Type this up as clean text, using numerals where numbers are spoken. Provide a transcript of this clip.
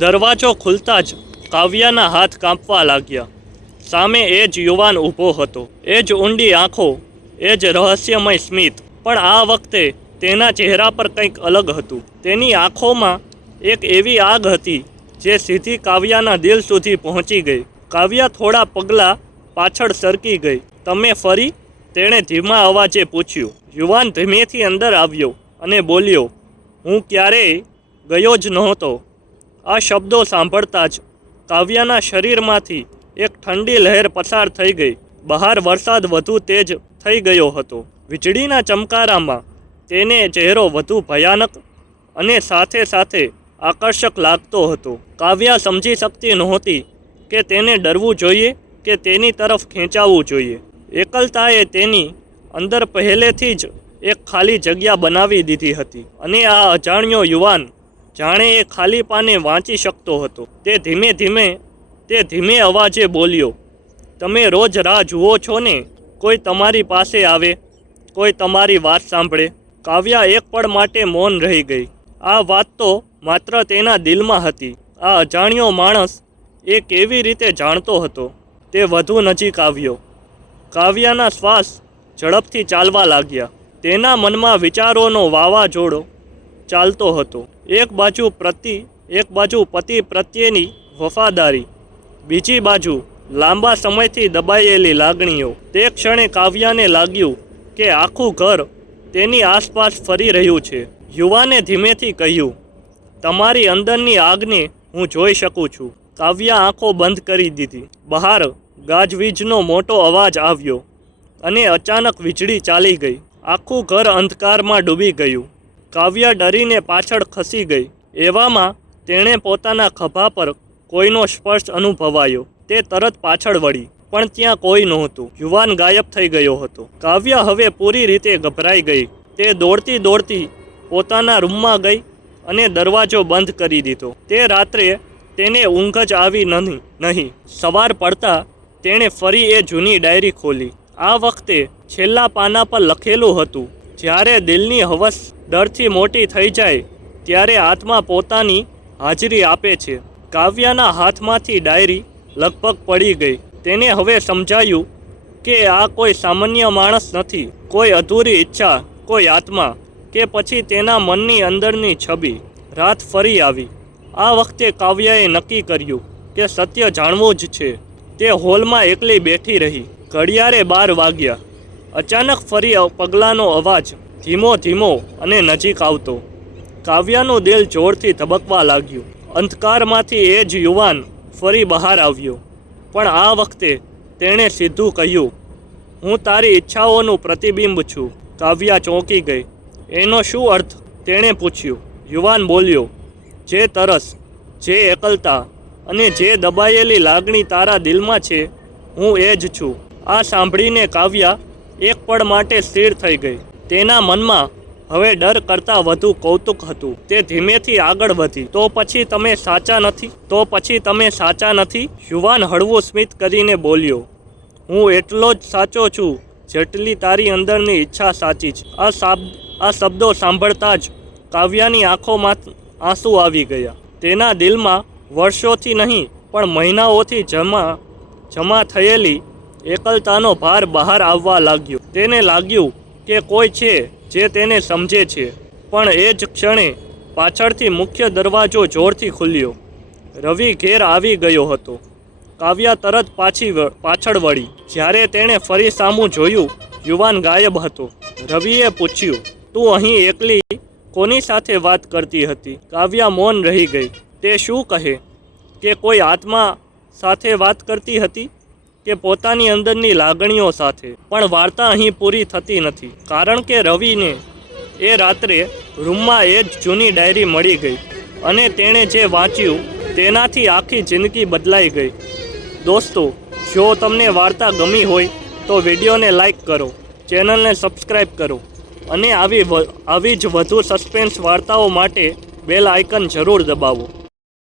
દરવાજો ખુલતા જ કાવ્યાના હાથ કાંપવા લાગ્યા. સામે એ જ યુવાન ઊભો હતો, એ જ ઊંડી આંખો, એ જ રહસ્યમય સ્મિત. પણ આ વખતે તેના ચહેરા પર કંઈક અલગ હતું. તેની આંખોમાં એક એવી આગ હતી જે સીધી કાવ્યાના દિલ સુધી પહોંચી ગઈ. કાવ્યા થોડા પગલાં પાછળ સરકી ગઈ. તમે ફરી? તેણે ધીમા અવાજે પૂછ્યું. યુવાન ધીમેથી અંદર આવ્યો અને બોલ્યો, હું ક્યારેય ગયો જ નહોતો. આ શબ્દો સાંભળતા જ કાવ્યાના શરીરમાંથી એક ઠંડી લહેર પસાર થઈ ગઈ. બહાર વરસાદ વધુ તેજ થઈ ગયો હતો. વીજળીના ચમકારામાં તેને ચહેરો વધુ ભયાનક અને સાથે સાથે આકર્ષક લાગતો હતો. કાવ્યા સમજી શકતી નહોતી કે તેને ડરવું જોઈએ કે તેની તરફ ખેંચાવવું જોઈએ. એકલતાએ તેની અંદર પહેલેથી જ એક ખાલી જગ્યા બનાવી દીધી હતી અને આ અજાણ્યો યુવાન જાણે એ ખાલીપાને વાંચી શકતો હતો. તે ધીમે અવાજે બોલ્યો, તમે રોજ રાહ જુઓ છો ને કોઈ તમારી પાસે આવે, કોઈ તમારી વાત સાંભળે? કાવ્યા એક પળ માટે મૌન રહી ગઈ. આ વાત તો માત્ર તેના દિલમાં હતી. આ અજાણ્યો માણસ એ કેવી રીતે જાણતો હતો? તે વધુ નજીક આવ્યો. કાવ્યાના શ્વાસ ઝડપથી ચાલવા લાગ્યા. તેના મનમાં વિચારોનો વાવાઝોડો ચાલતો હતો. એક બાજુ પતિ પ્રત્યેની વફાદારી, બીજી બાજુ લાંબા સમયથી દબાયેલી લાગણીઓ. તે ક્ષણે કાવ્યાને લાગ્યું કે આખું ઘર તેની આસપાસ ફરી રહ્યું છે. યુવાને ધીમેથી કહ્યું, તમારી અંદરની આગને હું જોઈ શકું છું. કાવ્યા આંખો બંધ કરી દીધી. બહાર ગાજવીજનો મોટો અવાજ આવ્યો અને અચાનક વીજળી ચાલી ગઈ. આખું ઘર અંધકારમાં ડૂબી ગયું. કાવ્યા ડરીને પાછળ ખસી ગઈ. એવામાં તેણે પોતાના ખભા પર કોઈનો સ્પર્શ અનુભવાયો. તે તરત પાછળ વળી, પણ ત્યાં કોઈ નહોતું. યુવાન ગાયબ થઈ ગયો હતો. કાવ્યા હવે પૂરી રીતે ગભરાઈ ગઈ. તે દોડતી પોતાના રૂમમાં ગઈ અને દરવાજો બંધ કરી દીધો. તે રાત્રે તેને ઊંઘ જ આવી નહીં. સવાર પડતા તેણે ફરી એ જૂની ડાયરી ખોલી. આ વખતે છેલ્લા પાના પર લખેલું હતું, જ્યારે દિલની હવસ ડરથી મોટી થઈ જાય ત્યારે આત્મા પોતાની હાજરી આપે છે. કાવ્યાના હાથમાંથી ડાયરી લગભગ પડી ગઈ. તેને હવે સમજાયું કે આ કોઈ સામાન્ય માણસ નથી, કોઈ અધૂરી ઈચ્છા, કોઈ આત્મા, કે પછી તેના મનની અંદરની છબી. રાત ફરી આવી. આ વખતે કાવ્યાએ નક્કી કર્યું કે સત્ય જાણવું જ છે. તે હોલમાં એકલી બેઠી રહી. ઘડિયાળે 12 વાગ્યા. અચાનક ફરી પગલાંનો અવાજ ધીમો અને નજીક આવતો. કાવ્યાનું દિલ જોરથી ધબકવા લાગ્યું. અંધકારમાંથી એ જ યુવાન ફરી બહાર આવ્યો. પણ આ વખતે તેણે સીધું કહ્યું, હું તારી ઈચ્છાઓનું પ્રતિબિંબ છું. કાવ્યા ચોંકી ગઈ. એનો શું અર્થ? તેણે પૂછ્યું. યુવાન બોલ્યો, જે તરસ, જે એકલતા અને જે દબાયેલી લાગણી તારા દિલમાં છે, હું એ જ છું. આ સાંભળીને કાવ્યા એક પળ માટે સ્થિર થઈ ગઈ. તેના મનમાં હવે ડર કરતાં વધુ કૌતુક હતું. તે ધીમેથી આગળ વધી. તો પછી તમે સાચા નથી? યુવાન હળવું સ્મિત કરીને બોલ્યો, હું એટલો જ સાચો છું જેટલી તારી અંદરની ઈચ્છા સાચી છે. આ શબ્દો સાંભળતા જ કાવ્યાની આંખોમાં આંસુ આવી ગયા. તેના દિલમાં વર્ષોથી નહીં પણ મહિનાઓથી જમા થયેલી એકલતાનો ભાર બહાર આવવા લાગ્યો. તેને લાગ્યું કે કોઈ છે જે તેને સમજે છે. પણ એ જ ક્ષણે પાછળથી મુખ્ય દરવાજો જોરથી ખુલ્યો. રવિ ઘેર આવી ગયો હતો. કાવ્યા તરત પાછળ વળી. જ્યારે તેણે ફરી સામું જોયું, યુવાન ગાયબ હતો. રવિએ પૂછ્યું, તું અહીં એકલી કોની સાથે વાત કરતી હતી? કાવ્યા મૌન રહી ગઈ. તે શું કહે? કે કોઈ આત્મા સાથે વાત કરતી હતી કે પોતાની અંદરની લાગણીઓ સાથે? પણ વાર્તા અહીં પૂરી થતી નથી, કારણ કે રવિને એ રાત્રે રૂમમાં એ જ જૂની ડાયરી મળી ગઈ અને તેણે જે વાંચ્યું તેનાથી આખી જિંદગી બદલાઈ ગઈ. દોસ્તો, જો તમને વાર્તા ગમી હોય તો વિડીયોને લાઈક કરો, ચેનલને સબસ્ક્રાઈબ કરો અને આવી જ વધુ સસ્પેન્સ વાર્તાઓ માટે બેલ આઇકન જરૂર દબાવો.